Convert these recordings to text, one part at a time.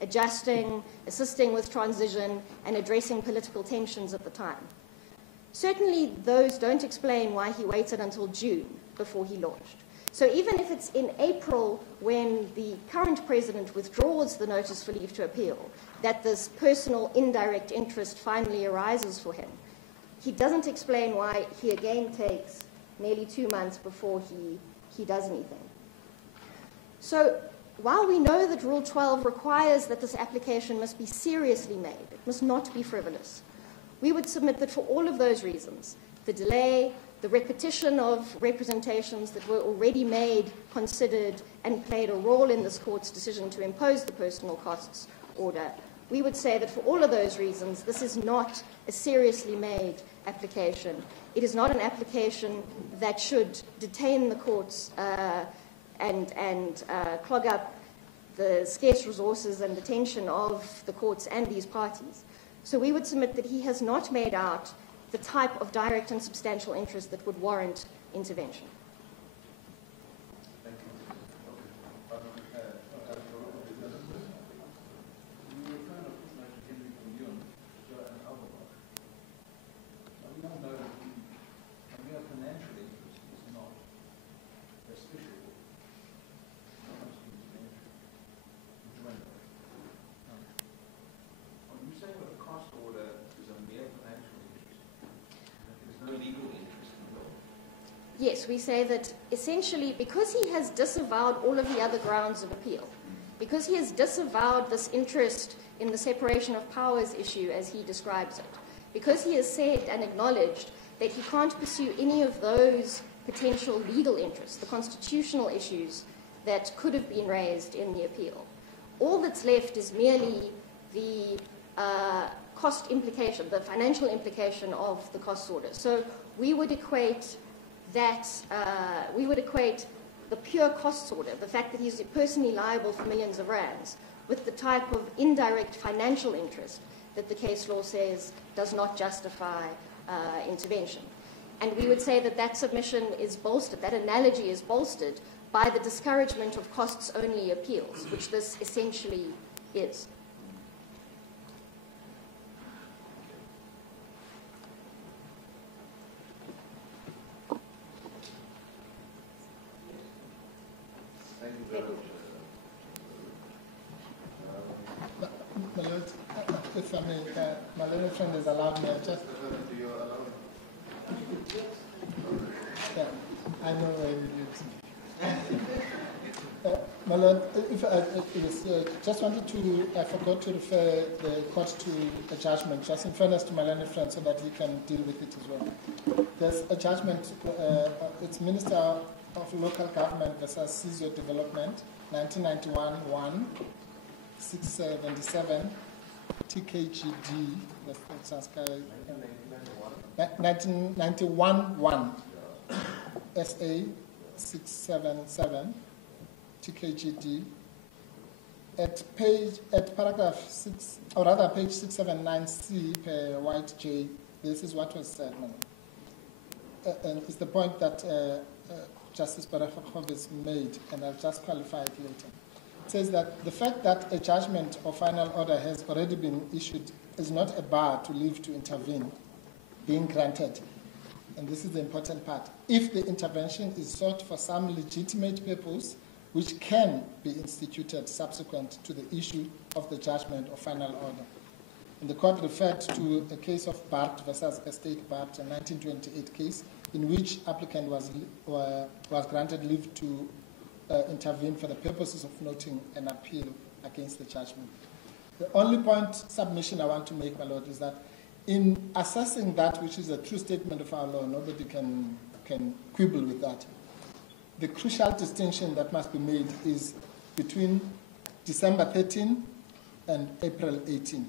adjusting, assisting with transition, and addressing political tensions at the time. Certainly, those don't explain why he waited until June before he launched. So even if it's in April when the current president withdraws the notice for leave to appeal, that this personal indirect interest finally arises for him, he doesn't explain why he again takes nearly 2 months before he does anything. So while we know that Rule 12 requires that this application must be seriously made, it must not be frivolous, we would submit that for all of those reasons, the delay, the repetition of representations that were already made, considered, and played a role in this court's decision to impose the personal costs order, we would say that for all of those reasons, this is not a seriously made application. It is not an application that should detain the courts and clog up the scarce resources and attention of the courts and these parties. So we would submit that he has not made out the type of direct and substantial interest that would warrant intervention. Yes, we say that essentially because he has disavowed all of the other grounds of appeal, because he has disavowed this interest in the separation of powers issue as he describes it, because he has said and acknowledged that he can't pursue any of those potential legal interests, the constitutional issues that could have been raised in the appeal, all that's left is merely the cost implication, the financial implication of the cost order. So we would equate that the pure costs order, the fact that he's personally liable for millions of rands, with the type of indirect financial interest that the case law says does not justify intervention. And we would say that that submission is bolstered, that analogy is bolstered by the discouragement of costs-only appeals, which this essentially is. If I may, my little friend has allowed me, I know where he lives. My Lord, just wanted to, I forgot to refer the court to a judgment, just in fairness to my learned friend, so that he can deal with it as well. There's a judgment, it's Minister of Local Government versus Seizure Development, 1991-1, 677, TKGD, that's 1991-1, SA 677, TKGD. At paragraph 6, or rather page 679C per White J, this is what was said, and it's the point that Justice Barafakov has made, and I'll just qualify it later. It says that the fact that a judgment or final order has already been issued is not a bar to leave to intervene being granted. And this is the important part. If the intervention is sought for some legitimate purpose, which can be instituted subsequent to the issue of the judgment or final order. And the court referred to a case of Bart versus Estate Bart, a 1928 case, in which applicant was granted leave to intervene for the purposes of noting an appeal against the judgment. The only submission I want to make, my Lord, is that in assessing that, which is a true statement of our law, nobody can quibble with that. The crucial distinction that must be made is between December 13 and April 18.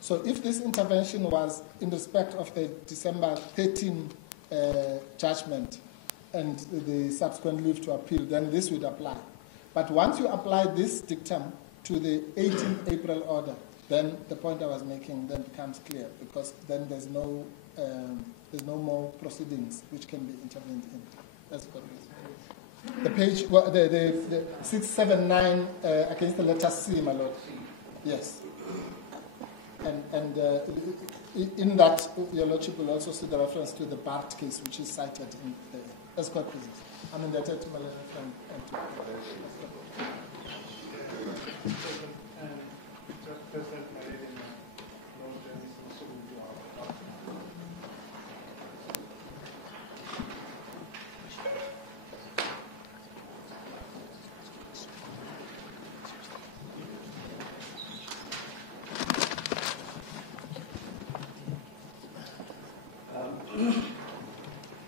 So if this intervention was in respect of the December 13 judgment and the subsequent leave to appeal, then this would apply. But once you apply this dictum to the 18th April order, then the point I was making then becomes clear, because then there's no more proceedings which can be intervened in. That's what it is. The page, well, the 679 against the letter C, my Lord. Yes. And in that, Your Lordship will also see the reference to the Bart case, which is cited in the escort cases. I'm indebted to my learned friend and to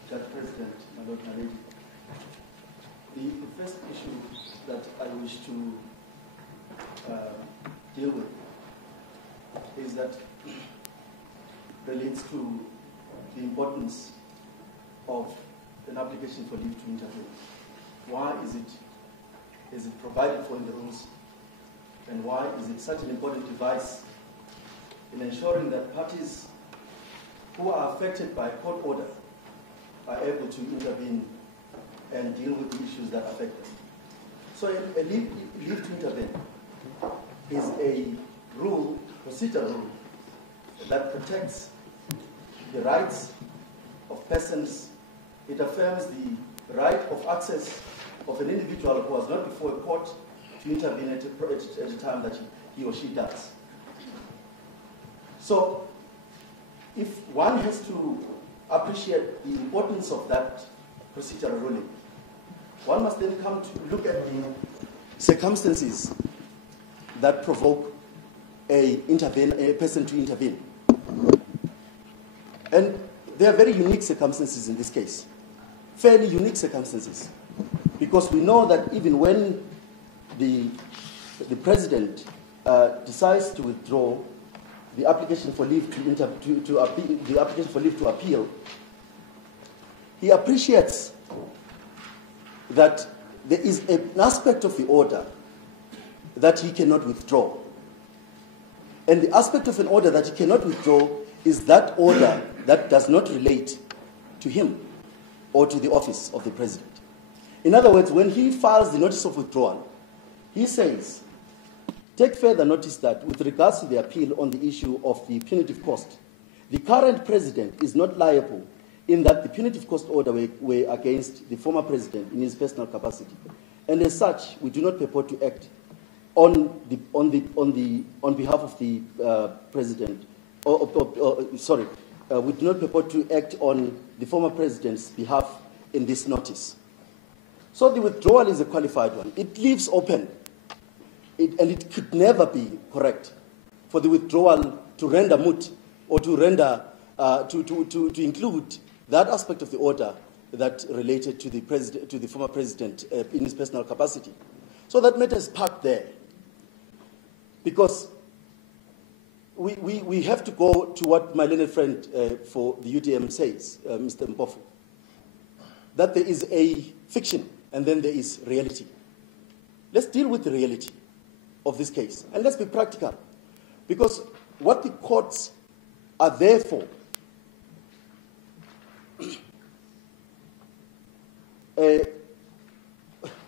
Judge President, my Lord, my Lady. The first issue that I wish to deal with is that relates to the importance of an application for leave to intervene. Why is it provided for in the rules, and why is it such an important device in ensuring that parties who are affected by court order are able to intervene and deal with the issues that affect them? So a leave to intervene is a rule, procedural rule, that protects the rights of persons. It affirms the right of access of an individual who was not before a court to intervene at a time that he or she does. So if one has to appreciate the importance of that procedural ruling, one must then come to look at the circumstances that provoke a person to intervene. And there are very unique circumstances in this case, fairly unique circumstances, because we know that even when the president decides to withdraw the application for leave to appeal, he appreciates that there is an aspect of the order that he cannot withdraw. And the aspect of an order that he cannot withdraw is that order that does not relate to him or to the office of the president. In other words, when he files the notice of withdrawal, he says, take further notice that with regards to the appeal on the issue of the punitive cost, the current president is not liable in that the punitive cost order were against the former president in his personal capacity. And as such, we do not purport to act on behalf of the president, we do not purport to act on the former president's behalf in this notice. So the withdrawal is a qualified one. It leaves open, and it could never be correct for the withdrawal to render moot or to render to include that aspect of the order that related to the former president in his personal capacity. So that matter is parked there, because we have to go to what my learned friend for the UDM says, Mr. Mpofu, that there is a fiction and then there is reality. Let's deal with the reality of this case, and let's be practical, because what the courts are there for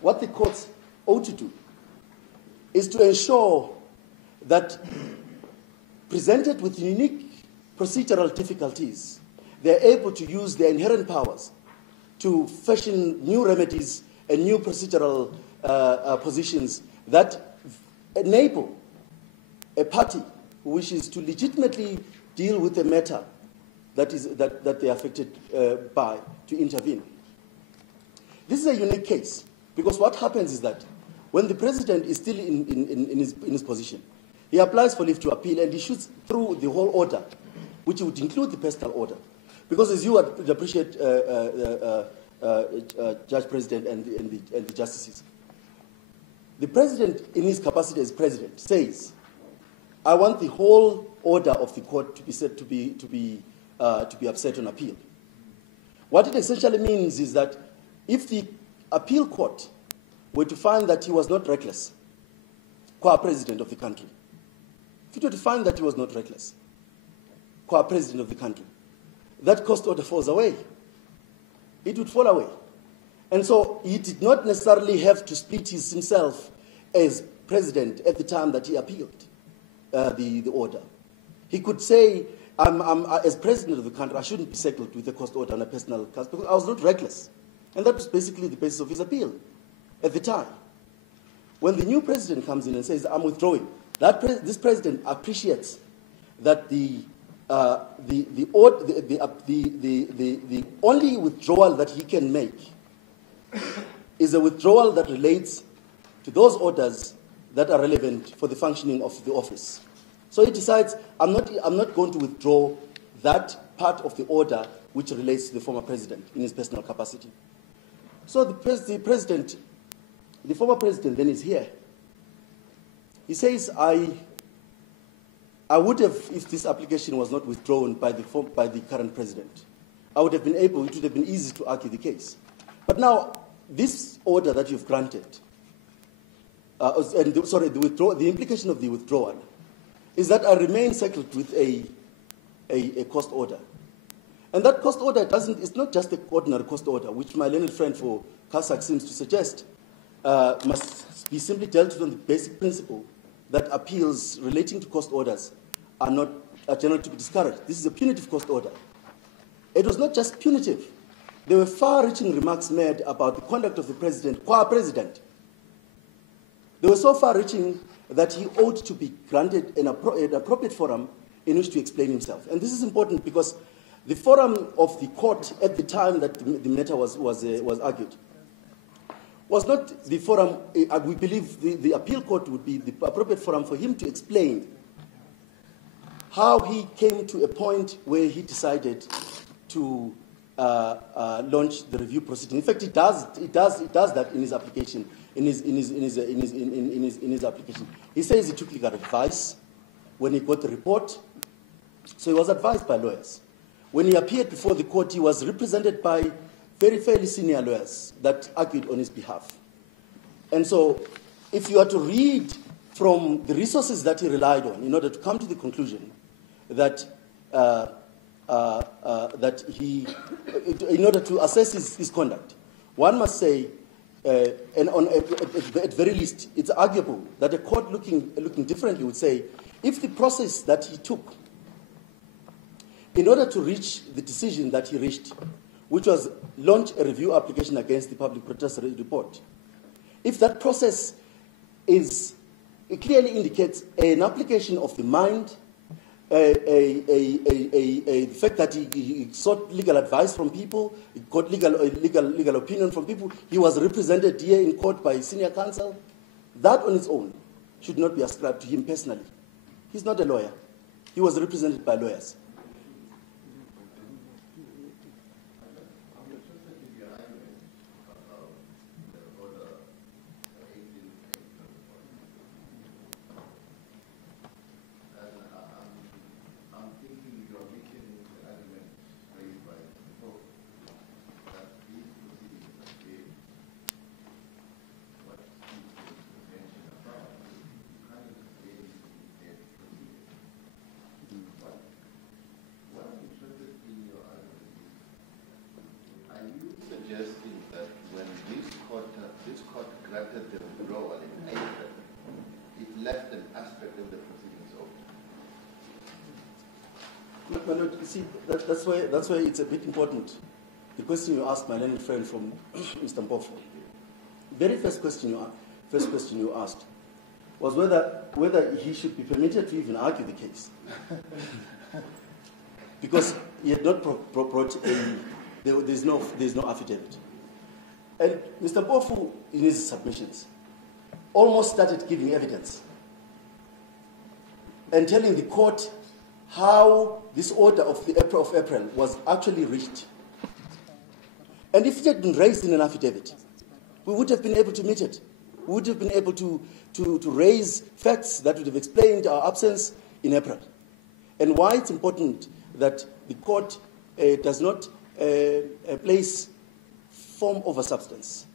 what the courts ought to do is to ensure that, presented with unique procedural difficulties, they're able to use their inherent powers to fashion new remedies and new procedural positions that enable a party who wishes to legitimately deal with a matter that they are affected by to intervene. This is a unique case, because what happens is that when the president is still in his position, he applies for leave to appeal and he shoots through the whole order, which would include the personal order. Because as you would appreciate, Judge President and the justices, the president in his capacity as president says, I want the whole order of the court to be set to be upset on appeal. What it essentially means is that if the appeal court were to find that he was not reckless, qua president of the country, if it were to find that he was not reckless, qua president of the country, that cost order falls away. It would fall away. And so he did not necessarily have to split himself as president at the time that he appealed. the order. He could say, as president of the country, I shouldn't be settled with a cost order on a personal case because I was not reckless. And that was basically the basis of his appeal at the time. When the new president comes in and says, I'm withdrawing, this president appreciates that the only withdrawal that he can make is a withdrawal that relates to those orders that are relevant for the functioning of the office. So he decides, I'm not going to withdraw that part of the order which relates to the former president in his personal capacity. So the former president then is here. He says, I would have, if this application was not withdrawn by the current president, I would have been able, it would have been easy to argue the case. But now, this order that you've granted, the implication of the withdrawal is that I remain settled with a cost order. And that cost order it's not just an ordinary cost order, which my learned friend for CASAC seems to suggest must be simply dealt with on the basic principle that appeals relating to cost orders are generally to be discouraged. This is a punitive cost order. It was not just punitive. There were far-reaching remarks made about the conduct of the president, qua president. They were so far-reaching that he ought to be granted an appropriate forum in which to explain himself. And this is important because the forum of the court at the time that the matter was argued was not the forum. We believe the appeal court would be the appropriate forum for him to explain how he came to a point where he decided to launch the review proceeding. In fact, he does that in his application. In his application, he says he took legal advice when he got the report. So he was advised by lawyers. When he appeared before the court, he was represented by fairly senior lawyers that argued on his behalf. And so, if you are to read from the resources that he relied on in order to come to the conclusion that in order to assess his conduct, one must say, at very least, it's arguable that a court looking differently would say, if the process that he took in order to reach the decision that he reached, which was launch a review application against the public protest report, if that process it clearly indicates an application of the mind, the fact that he sought legal advice from people, he got legal opinion from people, he was represented here in court by senior counsel, that on its own should not be ascribed to him personally. He's not a lawyer. He was represented by lawyers. Suggesting that when this court granted the withdrawal in April, it left an aspect of the proceedings open. But look, you see, that's why it's a bit important. The question you asked my learned friend from Mr. Mpofu, the very first question you asked was whether he should be permitted to even argue the case, because he had not brought there's no affidavit. And Mr. Mpofu, in his submissions, almost started giving evidence and telling the court how this order of April was actually reached. And if it had been raised in an affidavit, we would have been able to meet it. We would have been able to raise facts that would have explained our absence in April. And why it's important that the court does not place form over substance.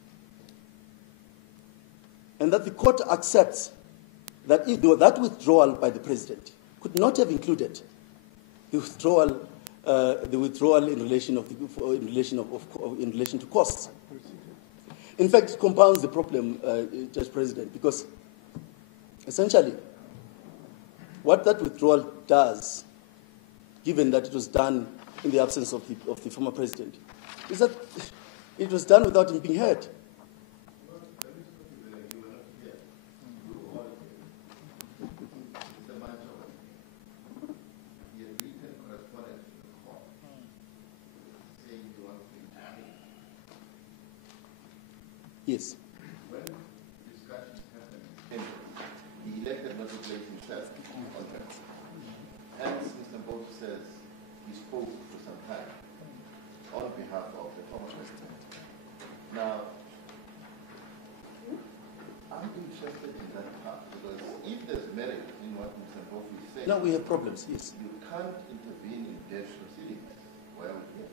And that the court accepts that if that withdrawal by the president could not have included the withdrawal in relation to costs. In fact, it compounds the problem, Judge President, because essentially What that withdrawal does, given that it was done in the absence of the former president, is that it was done without him being heard. Yes. When discussions happened, he elected not to place himself on that. Hence, Mr. Mboto says he spoke for some time on behalf of the former president. Now, I'm interested in that part because if there's merit in what Mr. Mboto is saying, Now we have problems, yes. you can't intervene in judicial proceedings. Why are we here?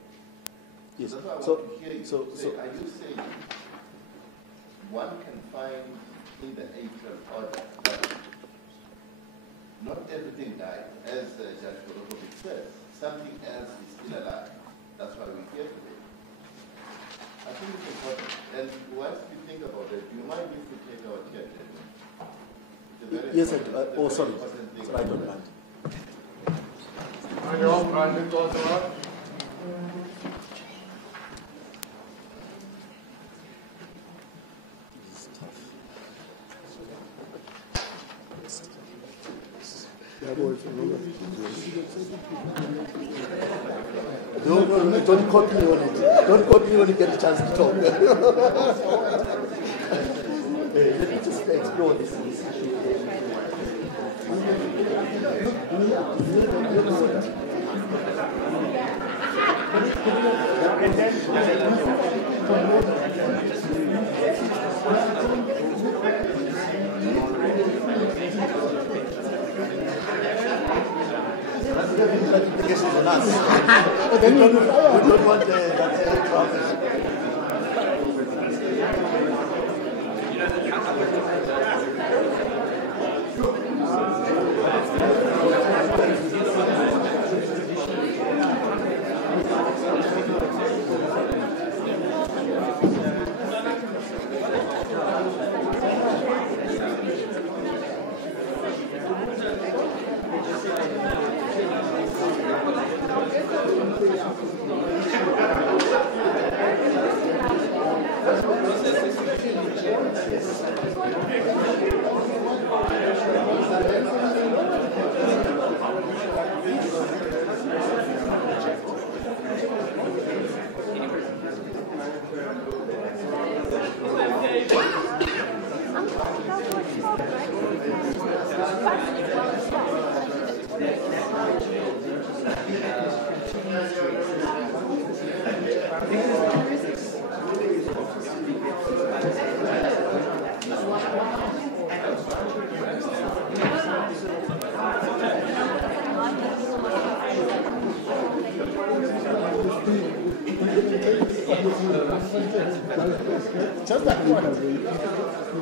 Yes. That's why I So- want to hear you so- say, so- are you saying one can find in the April order that not everything died, as Judge Borokovic says, something else is still alive. That's why we're here today. I think it's important. And once we think about it, do you mind if we take our chair? Yes, sorry. Sorry, I don't mind. No, don't quote me on it. Don't quote me when you get a chance to talk. Let me just explore this issue. Implications on us. We don't want that traffic. Just that one.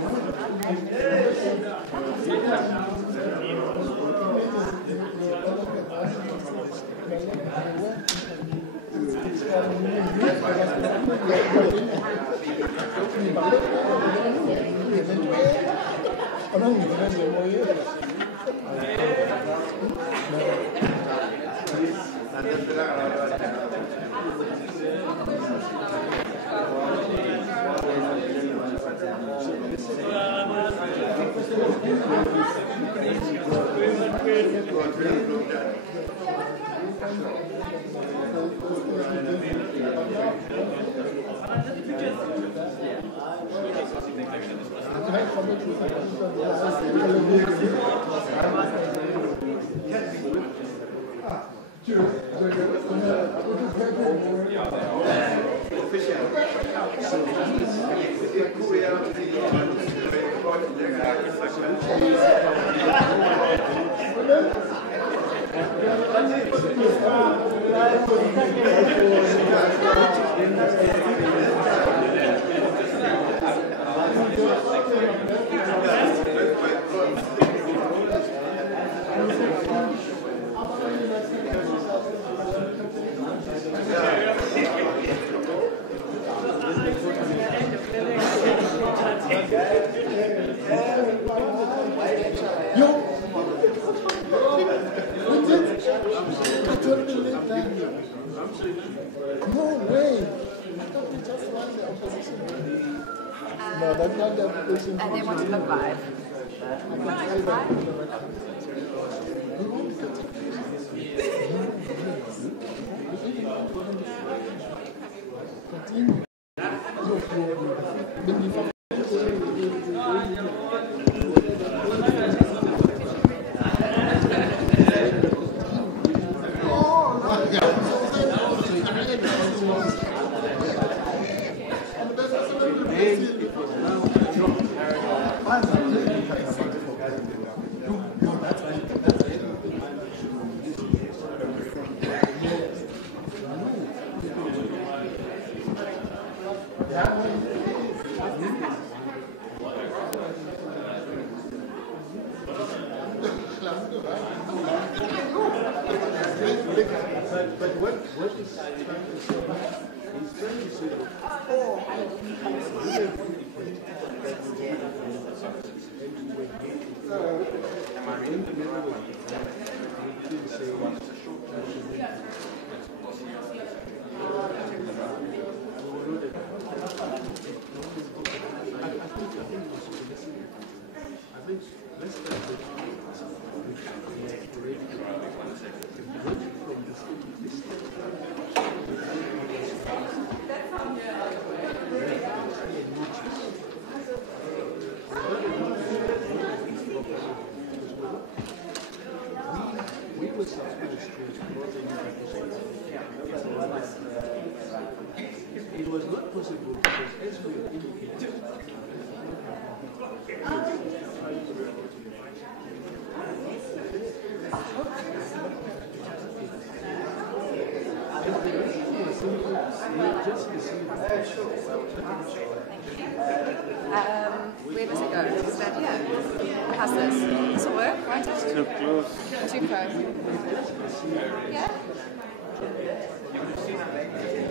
don't believe that. No way. I thought we just want the opposition. No, that's not the opposition. And they want to look live. But what he's trying to say, he's trying to say, it was not possible because as we indicated, where does it go? Is that here? How's this? This will work, won't it? too close. Too close. Yeah?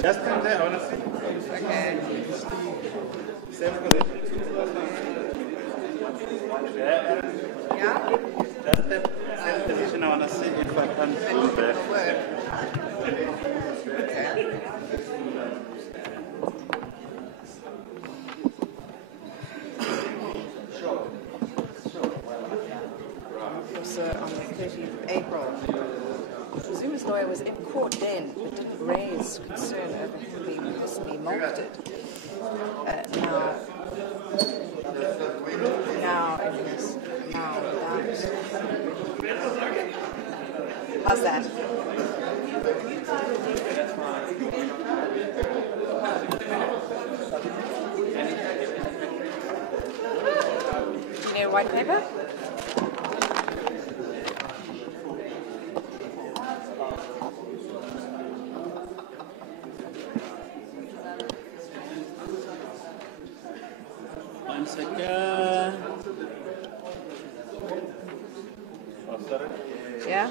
Just come there, honestly. Okay. Same for it. Yeah? That's the same position I want to see if I can do It'll that. work. Okay. So on the 30th of April, Zuma's lawyer was in court then, but didn't raise concern over him being personally mulcted. Now everything's now without. How's that? You need a white paper? One second. Oh, sorry. Yeah?